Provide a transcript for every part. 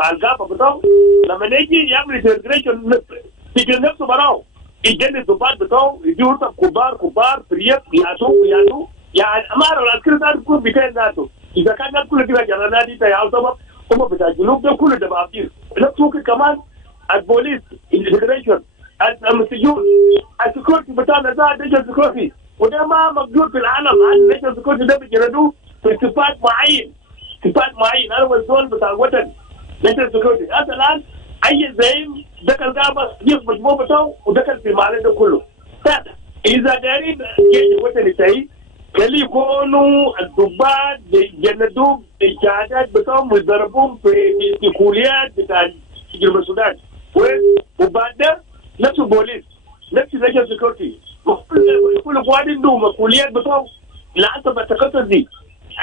مع القافة بتاعه لما يجي يعمل انتجريشن في نفسه براو يجند الضباط بتاعه يجي يرتب كبار فريق ياتوا يعني اماره العسكري ده يكون بكاين ذاته اذا كان الناس كلها كده جنرالات دي يا سبب هم بتاع الجنوب ده كله دبابير نفسه كمان البوليس الانتجريشن المسجون السكيورتي بتاعنا ده نيشن سكيورتي وده ما موجود في العالم عن نيشن سكيورتي ده بيجردوه في اتفاق معين انا والزول بتاع الوطن نيشن سكيورتي هذا الان اي زعيم دخل قابه يجيب مجموعه بتاعه ودخل في المعلن ده كله اذا دارين جيش الوطني سعيد كان يكونوا الضباط بيجندوا الشهادات بتاعهم ويضربوهم في كليات بتاع جنوب السودان وبعد ده نفس البوليس نفس نيشن سكيورتي كل قواد عندهم مسؤوليات بتوعهم لحسب التخصص دي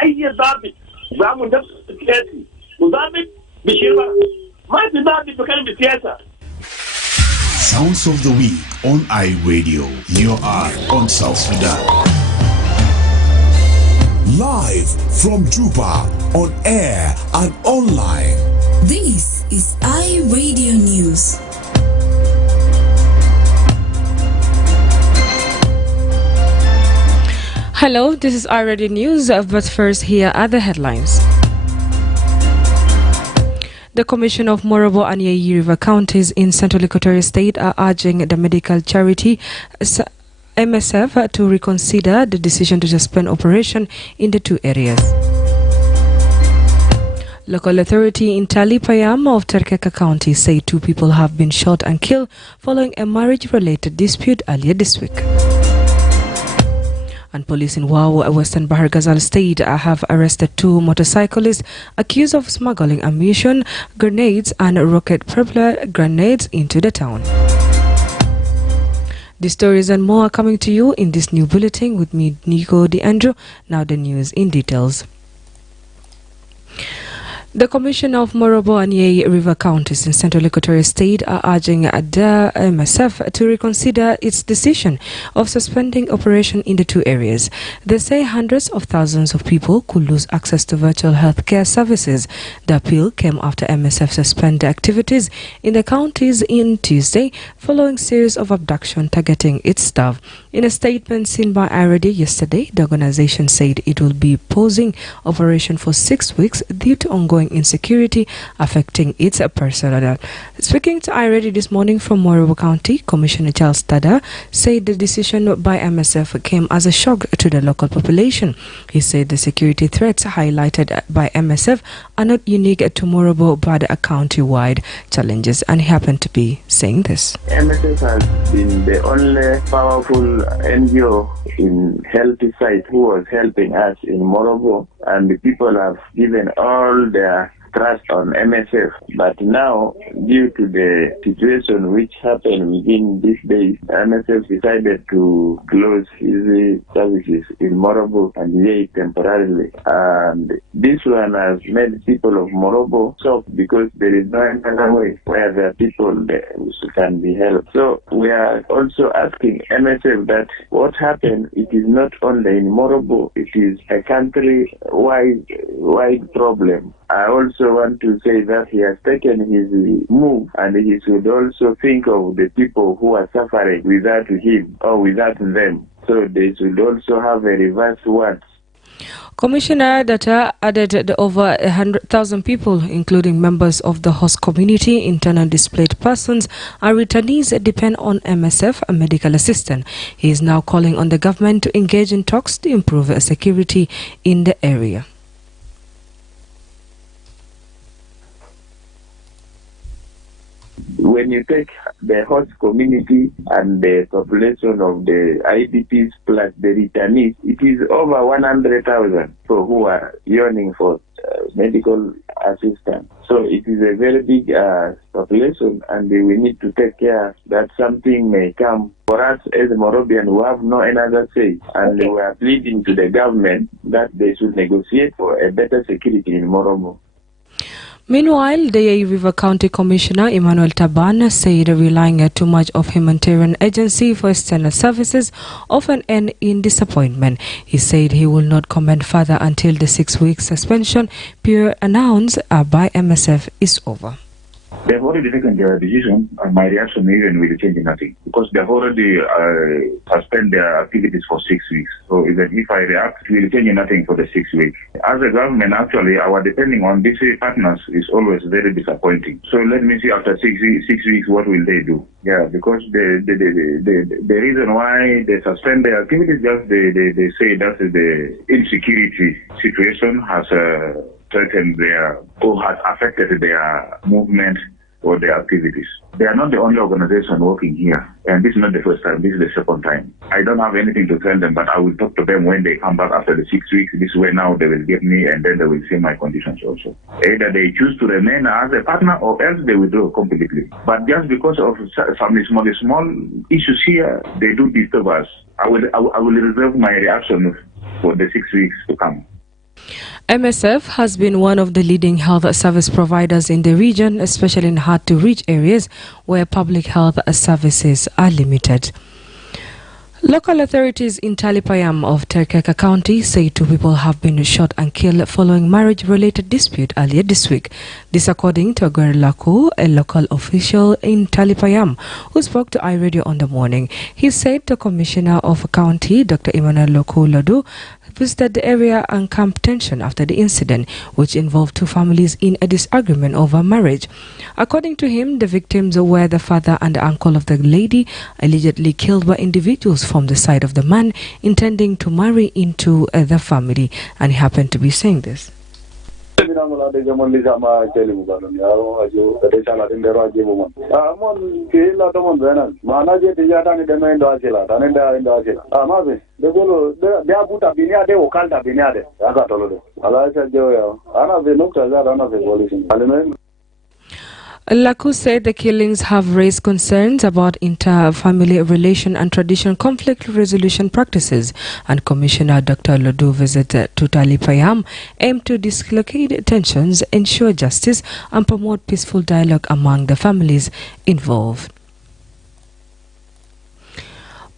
اي ضابط بيعمل نفس السياسي وضابط بيشيل ما في ضابط بيتكلم بالسياسه. Sounds of the Week on iRadio. You are on South Sudan. Live from Juba, on air and online. This is iRadio News. Hello, this is iRadio News, but first here are the headlines. The Commission of Morobo and Yei River counties in Central Equatoria State are urging the medical charity MSF to reconsider the decision to suspend operation in the two areas. Local authority in Talipayam of Terkeka County say 2 people have been shot and killed following a marriage-related dispute earlier this week. And police in Wau, Western Bahar Ghazal State, have arrested 2 motorcyclists accused of smuggling ammunition, grenades and rocket-propelled grenades into the town. These stories and more are coming to you in this new bulletin with me, Diko Andrew. Now the news in details. The Commission of Morobo and Yei River counties in Central Equatoria State are urging the MSF to reconsider its decision of suspending operation in the 2 areas. They say hundreds of thousands of people could lose access to virtual healthcare services. The appeal came after MSF suspended activities in the counties on Tuesday following series of abduction targeting its staff. In a statement seen by iRadio yesterday, the organization said it will be pausing operation for 6 weeks due to ongoing insecurity affecting its personnel. Speaking to iRadio this morning from Morobo County, Commissioner Charles Tada said the decision by MSF came as a shock to the local population. He said the security threats highlighted by MSF are not unique to Morobo but are county-wide challenges, and he happened to be saying this. MSF has been the only powerful NGO in healthy side who was helping us in Morobo, and the people have given all their trust on MSF. But now, due to the situation which happened within these days, MSF decided to close his services in Morobo and Yei temporarily. And this one has made people of Morobo shocked because there is no other way where the people can be helped. So we are also asking MSF that what happened, it is not only in Morobo, it is a country-wide problem. I also want to say that he has taken his move and he should also think of the people who are suffering without him or without them. So they should also have a reverse words. Commissioner Data added that over 100,000 people, including members of the host community, internally displaced persons, and returnees depend on MSF and medical assistance. He is now calling on the government to engage in talks to improve security in the area. When you take the host community and the population of the IDPs plus the returnees, it is over 100,000 people who are yearning for medical assistance. So it is a very big population, and we need to take care that something may come. For us as Morobian, we have no another say, and we are pleading to the government that they should negotiate for a better security in Morobo. Meanwhile, the Yei River County Commissioner Emmanuel Taban said relying too much of humanitarian agency for external services often end in disappointment. He said he will not comment further until the 6-week suspension period announced by MSF is over. They've already taken their decision, and my reaction even will change nothing because they've already suspended their activities for 6 weeks. So even if I react, it will change nothing for the 6 weeks. As a government, actually, our depending on these partners is always very disappointing. So let me see after 6 weeks, what will they do? Yeah, because the reason why they suspend their activities, just they say that the insecurity situation has threatened their or has affected their movement or their activities. They are not the only organization working here, and this is not the first time, this is the second time. I don't have anything to tell them, but I will talk to them when they come back after the 6 weeks. This way now they will get me, and then they will see my conditions also. Either they choose to remain as a partner or else they withdraw completely. But just because of some small issues here, they do disturb us. I will reserve my reaction for the 6 weeks to come. MSF has been one of the leading health service providers in the region, especially in hard-to-reach areas where public health services are limited. Local authorities in Talipayam of Terkeka County say 2 people have been shot and killed following marriage-related dispute earlier this week. This according to Aguirre Laku, a local official in Talipayam, who spoke to iRadio on the morning. He said the Commissioner of County, Dr. Emmanuel Lodu, visited the area and camped tension after the incident, which involved 2 families in a disagreement over marriage. According to him, the victims were the father and the uncle of the lady, allegedly killed by individuals from the side of the man intending to marry into the family, and he happened to be saying this. Laku said the killings have raised concerns about inter-family relation and traditional conflict resolution practices, and Commissioner Dr. Lodu visit to Talipayam aimed to dislocate tensions, ensure justice and promote peaceful dialogue among the families involved.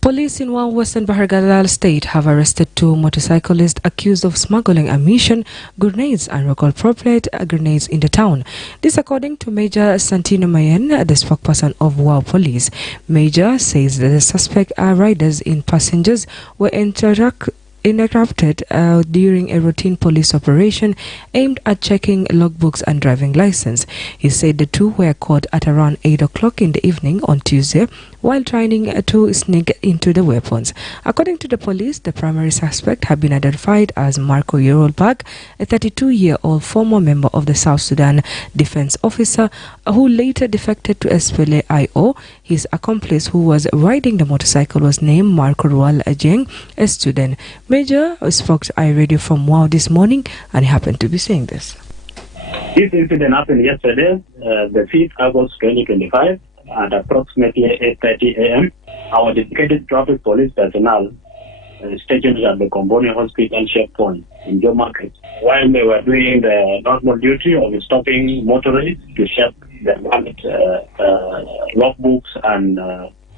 Police in one western Bahar Ghazal state have arrested 2 motorcyclists accused of smuggling ammunition, grenades and local-appropriate grenades in the town. This according to Major Santino Mayen, the spokesperson of WOW Police. Major says that the suspect riders in passengers were interrupted during a routine police operation aimed at checking logbooks and driving license. He said the 2 were caught at around 8 o'clock in the evening on Tuesday while trying to sneak into the weapons. According to the police, the primary suspect had been identified as Marco Yorolbag, a 32-year-old former member of the South Sudan Defense Officer who later defected to SPLA-IO. His accomplice who was riding the motorcycle was named Marco Rual Ajeng, a student. Major spoke to iRadio from WOW this morning, and he happened to be saying this. This incident happened yesterday, the 5th August 2025, at approximately 8:30 a.m. Our dedicated traffic police personnel stationed at the Komboni Hospital checkpoint in Joe Market, while they were doing the normal duty of stopping motorists to check their logbooks and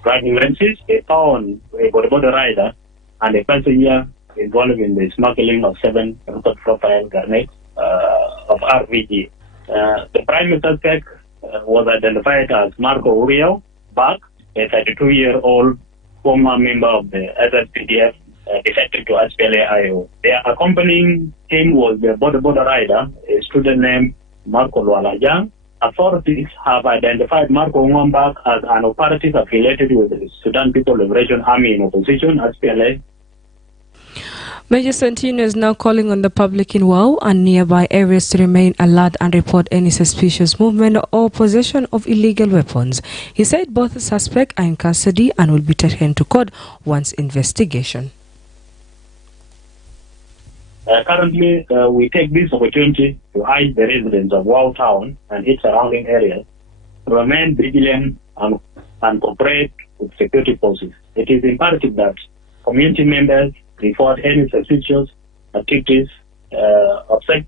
driving licenses. They found a border rider and a passenger involved in the smuggling of 7 profile grenades of RPG. The primary suspect was identified as Marco Uriel Bach, a 32-year-old former member of the SSPDF defected to SPLA-IO. Their accompanying him was the border rider, a student named Marco Lualajang. Authorities have identified Marco Ngombak as an operative affiliated with the Sudan People Liberation Army in opposition, SPLA. Major Santino is now calling on the public in WOW and nearby areas to remain alert and report any suspicious movement or possession of illegal weapons. He said both suspects are in custody and will be taken to court once investigation. Currently, we take this opportunity to urge the residents of WOW Town and its surrounding areas to remain vigilant and cooperate with security forces. It is imperative that community members report any suspicious activities of sex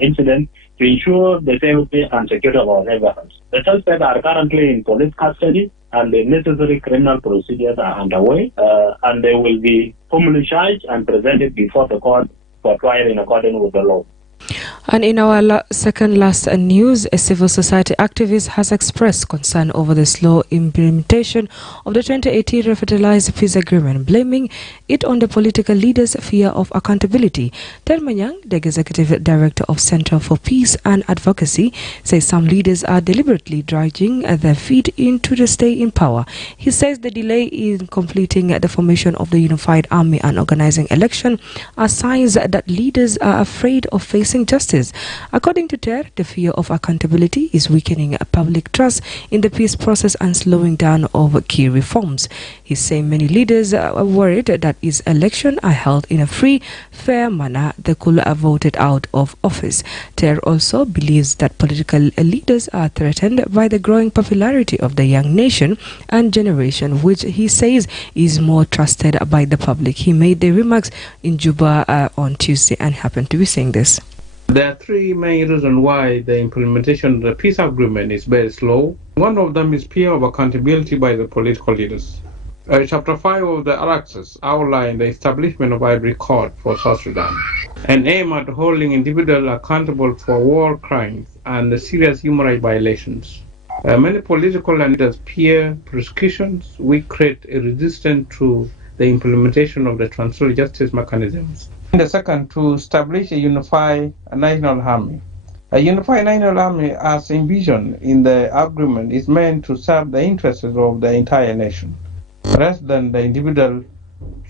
incident to ensure the safety and security of our neighborhoods. The suspects are currently in police custody, and the necessary criminal procedures are underway, and they will be formally charged and presented before the court for trial in accordance with the law. And in our second last news, a civil society activist has expressed concern over the slow implementation of the 2018 revitalized peace agreement, blaming it on the political leaders' fear of accountability. Ted Manyang, the executive director of Center for Peace and Advocacy, says some leaders are deliberately dragging their feet into the stay in power. He says the delay in completing the formation of the unified army and organizing election are signs that leaders are afraid of facing justice. According to Ter, the fear of accountability is weakening public trust in the peace process and slowing down of key reforms. He's saying many leaders are worried that if elections are held in a free, fair manner, they could have voted out of office. Ter also believes that political leaders are threatened by the growing popularity of the young nation and generation, which he says is more trusted by the public. He made the remarks in Juba on Tuesday and happened to be saying this. There are three main reasons why the implementation of the peace agreement is very slow. One of them is fear of accountability by the political leaders. Chapter 5 of the Annexes outlined the establishment of Ivory Court for South Sudan, an aim at holding individuals accountable for war crimes and serious human rights violations. Many political leaders fear prosecutions, which create a resistance to the implementation of the transitional justice mechanisms. The second, to establish a unified national army. A unified national army, as envisioned in the agreement, is meant to serve the interests of the entire nation, rather than the individual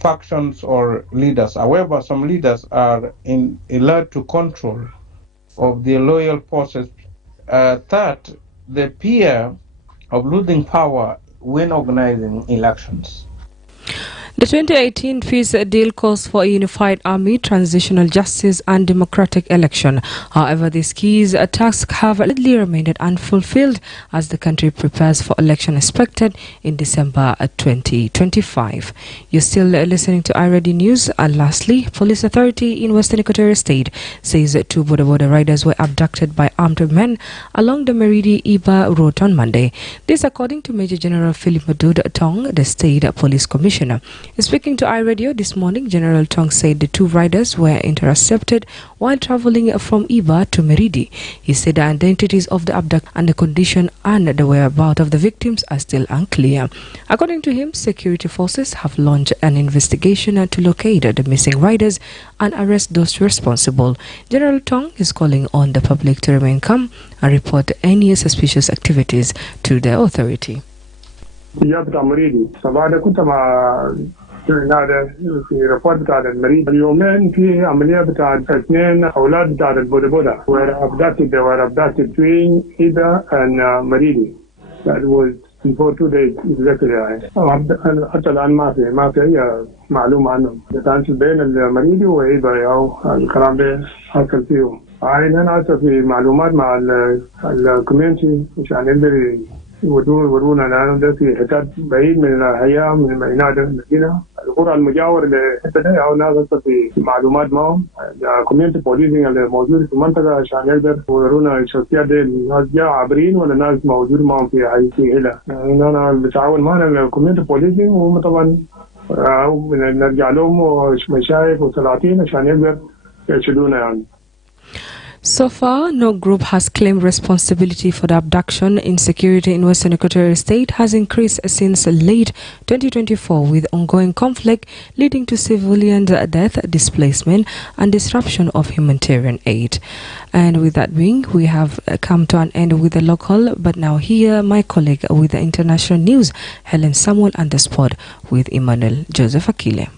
factions or leaders. However, some leaders are allowed to control of the loyal forces. Third, the fear of losing power when organizing elections. The 2018 peace deal calls for a unified army, transitional justice and democratic election. However, these key tasks have lately remained unfulfilled as the country prepares for election expected in December 2025. You're still listening to iReady News. And lastly, police authority in Western Equatorial State says two border riders were abducted by armed men along the Meridi-Iba road on Monday. This according to Major General Philip Madud Tong, the state police commissioner. Speaking to iRadio this morning, General Tong said the two riders were intercepted while traveling from Iba to Meridi. He said the identities of the abducted and the condition and the whereabouts of the victims are still unclear. According to him, security forces have launched an investigation to locate the missing riders and arrest those responsible. General Tong is calling on the public to remain calm and report any suspicious activities to the authority. إجابة مريدي فبعد كنت مع هذا في رفض بتاع المريض اليومين في عملية بتاع اثنين أولاد بتاع البودبودا were abducted between Ida and Maridi. That was before 2 days exactly. حتى الآن ما في أي معلومة عنهم. كان بين المريدي وإيدا أو الكلام ده حصل فيهم. أنا أسف في معلومات مع الكوميونتي مشان يقدر يورونا لأنه ده في حتات بعيد من الحياة من المدينة القرى المجاورة لحتة ده أو ناس في معلومات معهم كوميونتي بوليسنج اللي موجود في المنطقة عشان يقدر يورونا الشخصيات دي الناس جاء عابرين ولا ناس موجود معهم في هلا. أنا بتعاون معنا الكوميونتي بوليسنج وهم طبعا نرجع لهم مشايخ وسلاطين عشان يقدر يرشدونا يعني. So far, no group has claimed responsibility for the abduction. Insecurity in Western Equatorial State has increased since late 2024 with ongoing conflict leading to civilian death, displacement and disruption of humanitarian aid. And with that being, we have come to an end with the local, but now here my colleague with the international news, Helen Samuel, and the sport with Emmanuel Joseph Akile.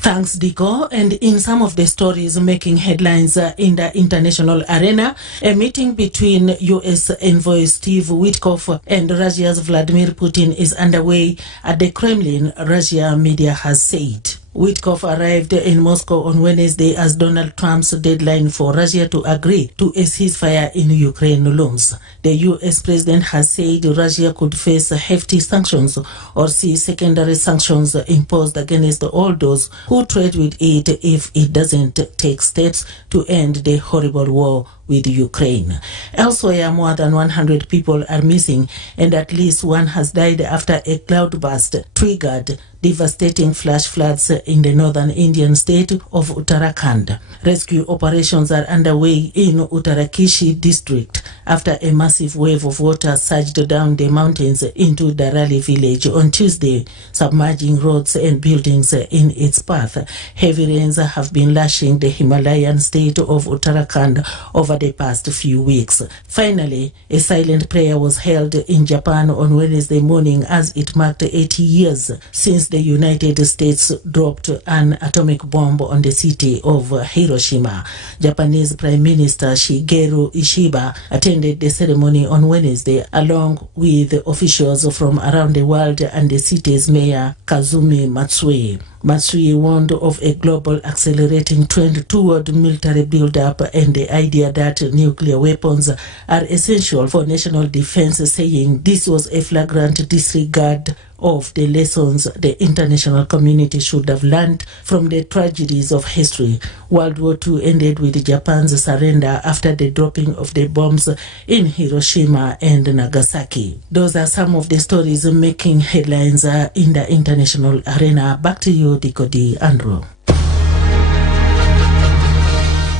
Thanks, Diko. And in some of the stories making headlines in the international arena, a meeting between U.S. envoy Steve Witkoff and Russia's Vladimir Putin is underway at the Kremlin, Russia media has said. Witkoff arrived in Moscow on Wednesday as Donald Trump's deadline for Russia to agree to a ceasefire in Ukraine looms. The U.S. president has said Russia could face hefty sanctions or see secondary sanctions imposed against all those who trade with it if it doesn't take steps to end the horrible war with Ukraine. Elsewhere, more than 100 people are missing and at least one has died after a cloudburst triggered devastating flash floods in the northern Indian state of Uttarakhand. Rescue operations are underway in Uttarakishi district after a massive wave of water surged down the mountains into Darali village on Tuesday, submerging roads and buildings in its path. Heavy rains have been lashing the Himalayan state of Uttarakhand over the past few weeks. Finally, a silent prayer was held in Japan on Wednesday morning as it marked 80 years since the United States dropped an atomic bomb on the city of Hiroshima. Japanese Prime Minister Shigeru Ishiba attended the ceremony on Wednesday along with officials from around the world and the city's mayor Kazumi Matsui. Matsui warned of a global accelerating trend toward military buildup and the idea that nuclear weapons are essential for national defense, saying this was a flagrant disregard of the lessons the international community should have learned from the tragedies of history. World War II ended with Japan's surrender after the dropping of the bombs in Hiroshima and Nagasaki. Those are some of the stories making headlines in the international arena. Back to you, Diko D. Andrew.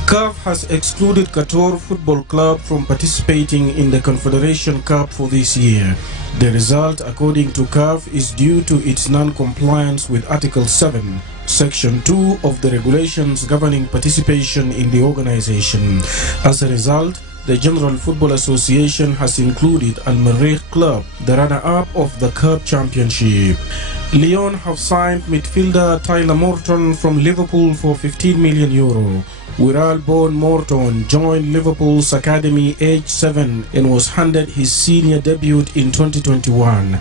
CAF has excluded Qatar Football Club from participating in the Confederation Cup for this year. The result, according to CAF, is due to its non-compliance with Article 7, Section 2 of the regulations governing participation in the organization. As a result, the General Football Association has included Al Merreikh Club, the runner-up of the Cup Championship. Lyon have signed midfielder Tyler Morton from Liverpool for €15 million. Wirral-born Morton joined Liverpool's academy aged 7 and was handed his senior debut in 2021.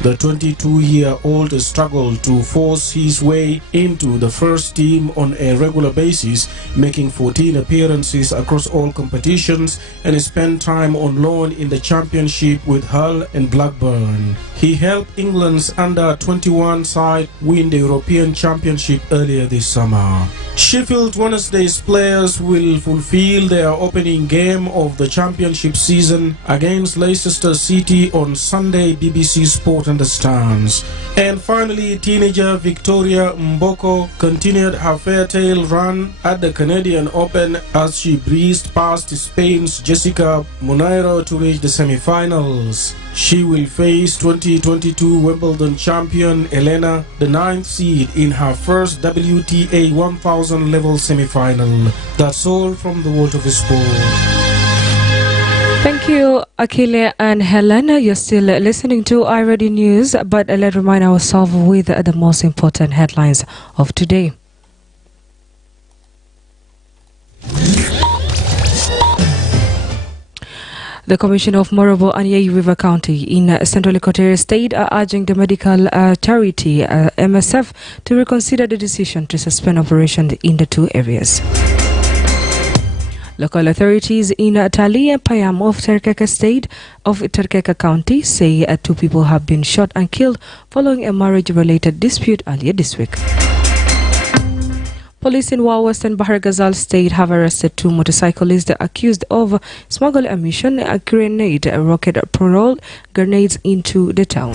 The 22-year-old struggled to force his way into the first team on a regular basis, making 14 appearances across all competitions, and spent time on loan in the Championship with Hull and Blackburn. He helped England's under-21 side win the European Championship earlier this summer. Sheffield Wednesday's players will fulfill their opening game of the Championship season against Leicester City on Sunday, BBC Sport understands. And finally, teenager Victoria Mboko continued her fair-tale run at the Canadian Open as she breezed past Spain's Jessica Monteiro to reach the semi-finals. She will face 2022 Wimbledon champion Elena, the 9th seed, in her first WTA 1000 level semi-final. That's all from the world of sport. Thank you, Akile and Helena. You're still listening to iReady News, but let's remind ourselves with the most important headlines of today. The Commissioner of Morobo and Yei River County in Central Equatorial State are urging the medical charity MSF to reconsider the decision to suspend operations in the two areas. Local authorities in Tali and Payam of Terkeka State of Terkeka County say 2 people have been shot and killed following a marriage-related dispute earlier this week. Police in Western Bahar Ghazal State have arrested 2 motorcyclists accused of smuggling ammunition, a grenade, a rocket propelled grenades into the town.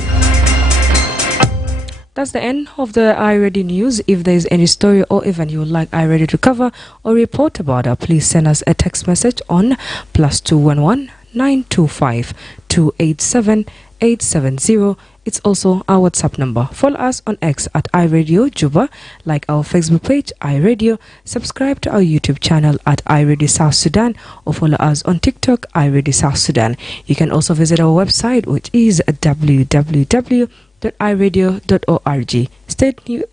That's the end of the iReady News. If there is any story or event you would like iReady to cover or report about, please send us a text message on +211 925 287 870. It's also our WhatsApp number. Follow us on X at iRadio Juba, like our Facebook page iRadio, subscribe to our YouTube channel at iRadio South Sudan, or follow us on TikTok iRadio South Sudan. You can also visit our website, which is www.iradio.org.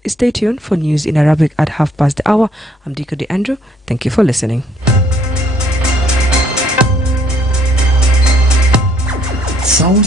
Stay tuned for news in Arabic at 1:30. I'm Diko D. Andrew. Thank you for listening. Sounds